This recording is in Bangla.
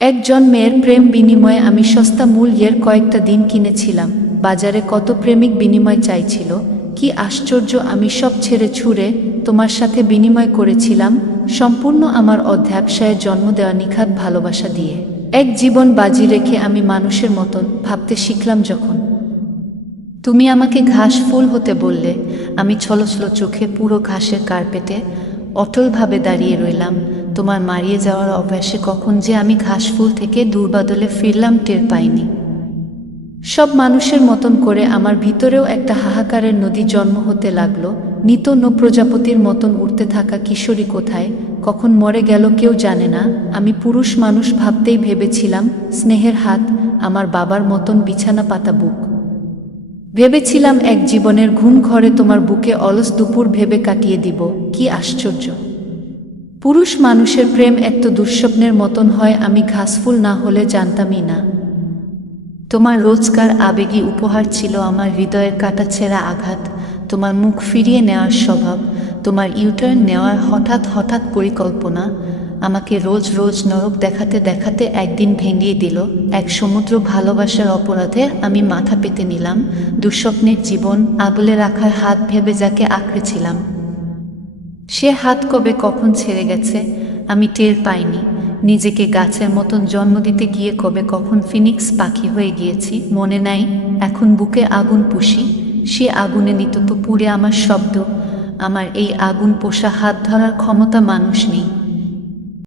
একজন মেয়ের প্রেম বিনিময়ে আমি সস্তা মূল্যের কয়েকটা দিন কিনেছিলাম। বাজারে কত প্রেমিক বিনিময় চাইছিল। কি আশ্চর্য, আমি সব ছেড়ে ছুড়ে তোমার সাথে বিনিময় করেছিলাম, সম্পূর্ণ আমার অধ্যাবসায়ে জন্ম দেওয়া নিখাত ভালোবাসা দিয়ে। এক জীবন বাজি রেখে আমি মানুষের মতন ভাবতে শিখলাম যখন তুমি আমাকে ঘাস ফুল হতে বললে, আমি ছলছল চোখে পুরো ঘাসের কার্পেটে অটলভাবে দাঁড়িয়ে রইলাম। তোমার মারিয়ে যাওয়ার অভ্যাসে কখন যে আমি ঘাস ফুল থেকে দূরবাদলে ফিরলাম টের পাইনি। সব মানুষের মতন করে আমার ভিতরেও একটা হাহাকারের নদী জন্ম হতে লাগলো। নিত প্রজাপতির মতন উড়তে থাকা কিশোরী কোথায় কখন মরে গেল কেউ জানে না। আমি পুরুষ মানুষ ভাবতেই ভেবেছিলাম স্নেহের হাত, আমার বাবার মতন বিছানা পাতা বুক। ভেবেছিলাম এক জীবনের ঘুম ঘরে তোমার বুকে অলস দুপুর ভেবে কাটিয়ে দিব। কি আশ্চর্য, পুরুষ মানুষের প্রেম এত দুঃস্বপ্নের মতন হয় আমি ঘাসফুল না হলে জানতামই না। তোমার রোজকার আবেগী উপহার ছিল আমার হৃদয়ের কাটাছেঁড়া আঘাত, তোমার মুখ ফিরিয়ে নেওয়ার স্বভাব, তোমার ইউটার্ন নেওয়ার হঠাৎ হঠাৎ পরিকল্পনা আমাকে রোজ রোজ নরক দেখাতে দেখাতে একদিন ভেঙিয়ে দিল। এক সমুদ্র ভালোবাসার অপরাধে আমি মাথা পেতে নিলাম। দুঃস্বপ্নের জীবন আগলে রাখার হাত ভেবে যাকে আঁকড়েছিলাম, সে হাত কবে কখন ছেড়ে গেছে আমি টের পাইনি। নিজেকে গাছের মতন জন্ম দিতে গিয়ে কবে কখন ফিনিক্স পাখি হয়ে গিয়েছি মনে নাই। এখন বুকে আগুন পুষি, সে আগুনে নিতপ পুড়ে আমার শব্দ। আমার এই আগুন পোষা হাত ধরার ক্ষমতা মানুষ নেই।